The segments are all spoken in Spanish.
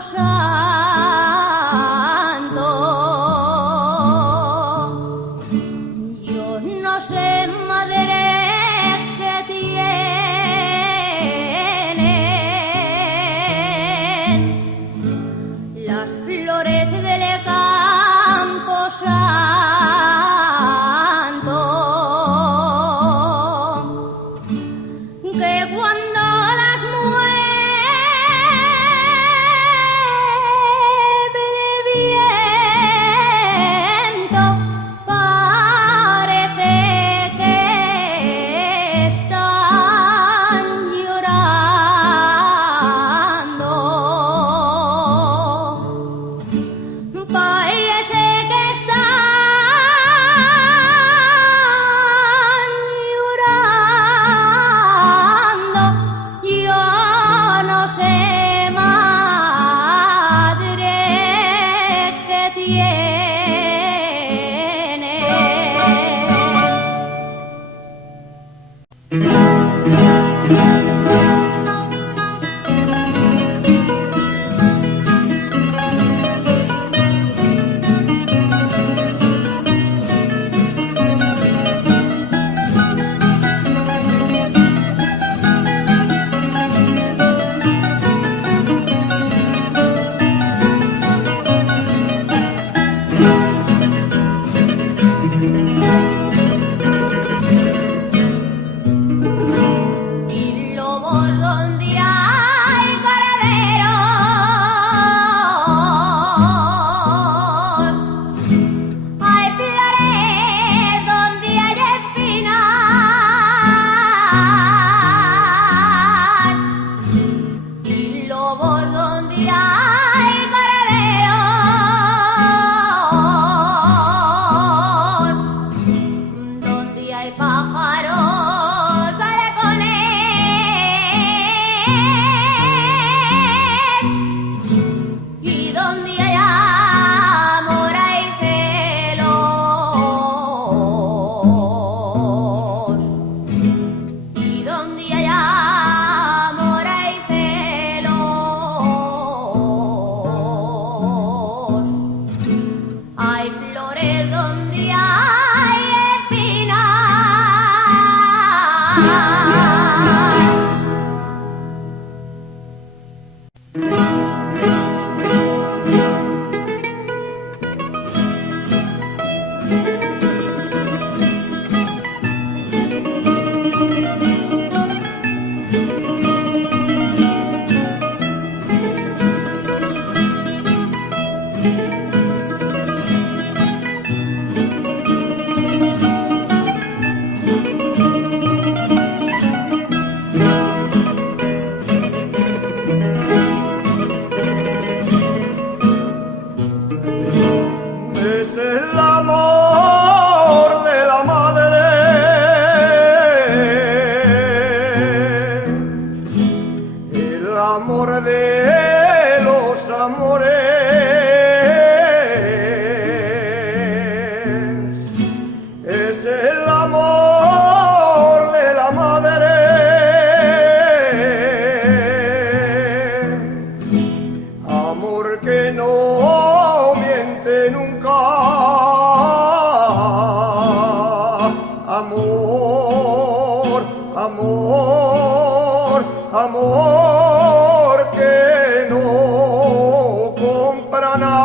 Santo. Yo no sé, madre, qué tienen las flores del campo santo, que cuando las mueve el viento parece que están llorando. Parece que están llorando. Yo no sé, madre, qué tiene. Y lobos donde hay caraderos, hay flores donde hay espinas. Y lobos donde hay caraderos, donde hay pájaros halcones, y donde hay amor hay celos, y donde hay amor hay celos. Hay flores donde hay espinas. Es el amor de la madre, el amor de los amores, es el amor de la madre, amor que no miente nunca, amor, amor, amor que no compra nada.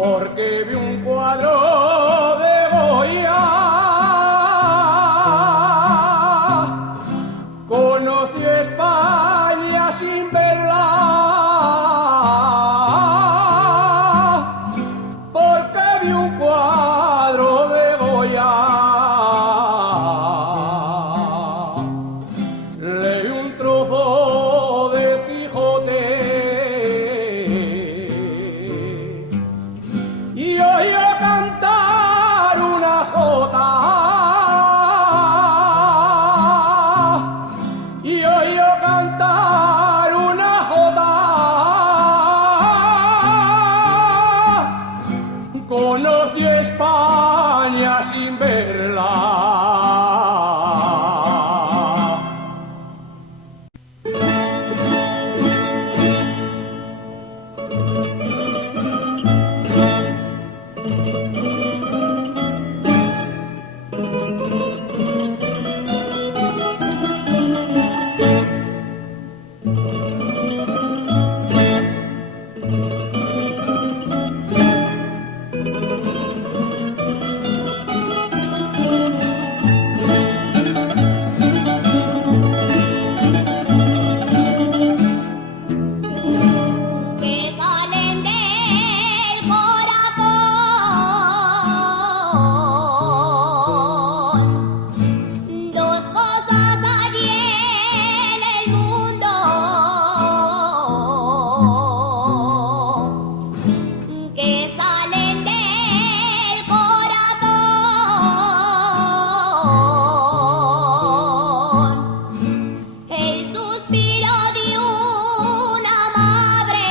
porque vi un cuadro de Goya. Conocí España sin verla, porque vi un cuadro de Goya. Leí un trozo de Quijote y oí cantar una jota. Y oí cantar una jota. Conocí España sin verla. que salen del corazón. Dos cosas allí en el mundo que salen del corazón. El suspiro de una madre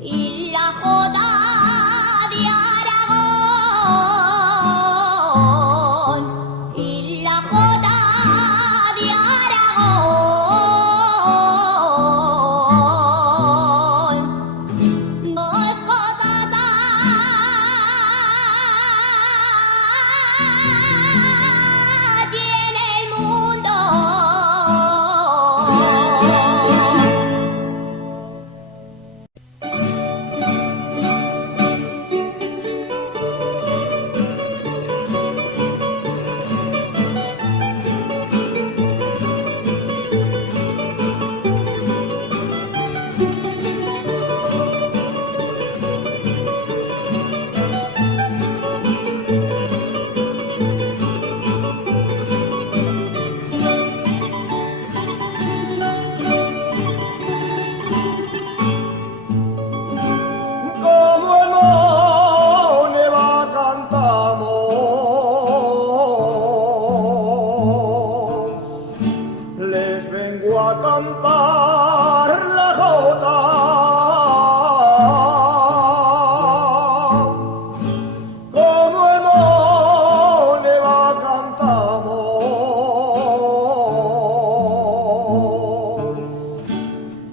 y la jota de Aragón, y la jota de Aragón. Dos cosas tiene el mundo. Como el Moneva cantamos, les vengo a cantar la jota. Como el Moneva cantamos,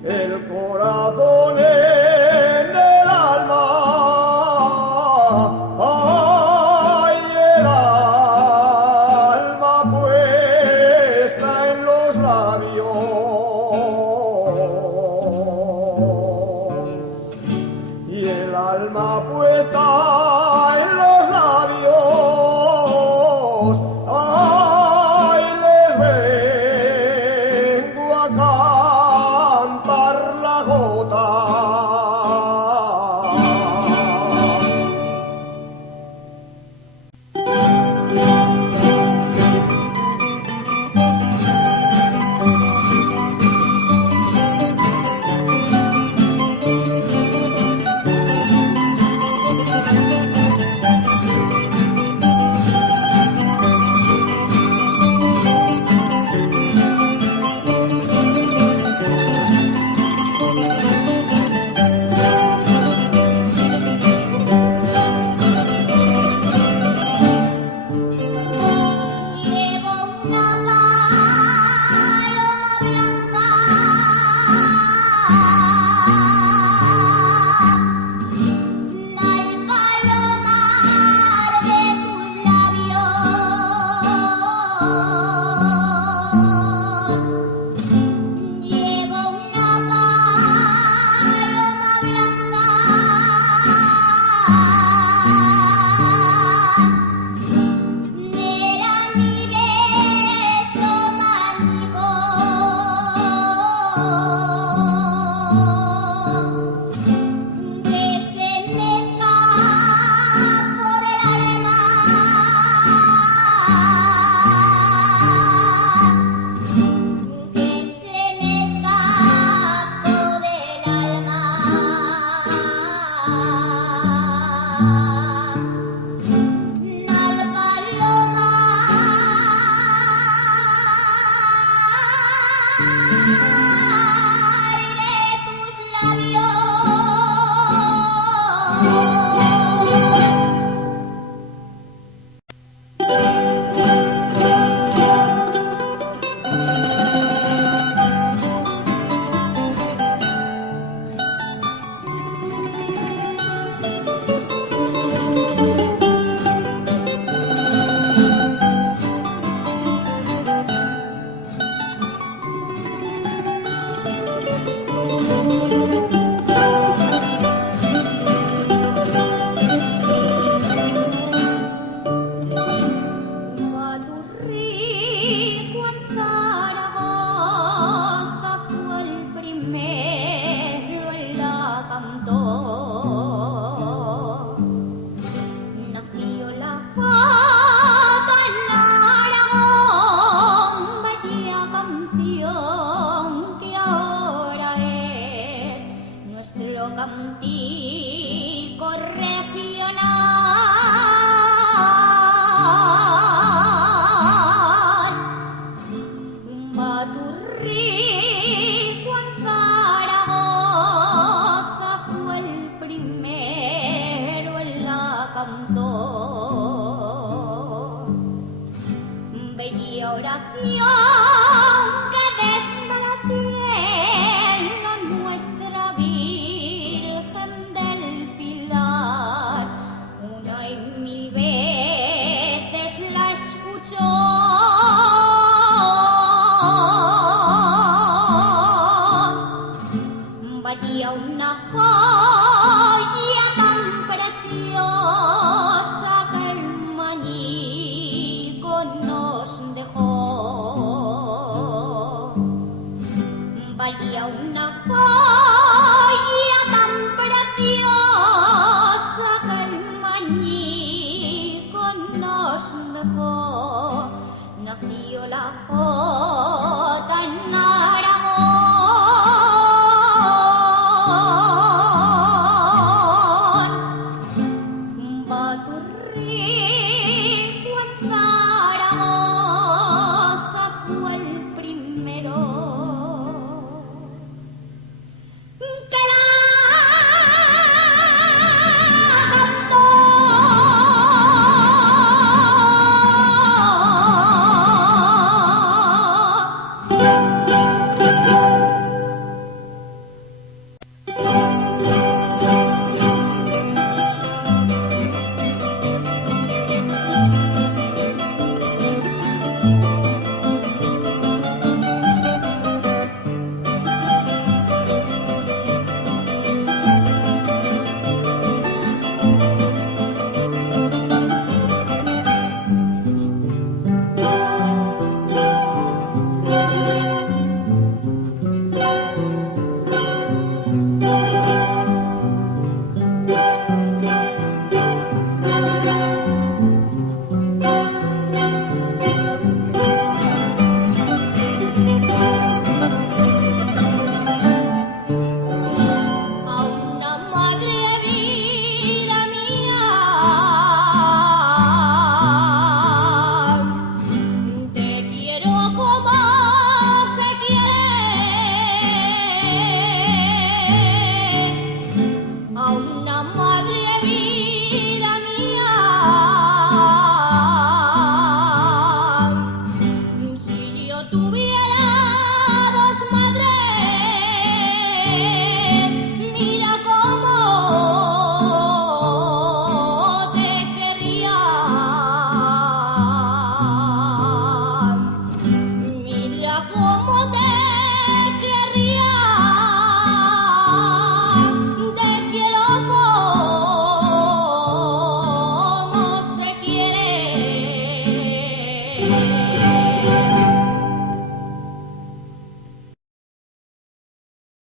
el corazón en el alma, ay, el alma puesta en los labios. de tus labios. Baturri, Juan Zaragoza fue el primero en la cantó. Nació la jota en Aragón, bella canción que ahora es nuestro cantico regional. Baturri, Juan Zaragoza fue el primero en la cantó. Bella oración que desbalacieron nuestra Virgen del Pilar. Una y mil veces la escuchó. Vaya una joya tan preciosa que el mañico nos dejó. Vaya una joya tan preciosa que el mañico nos dejó. Nació la jota en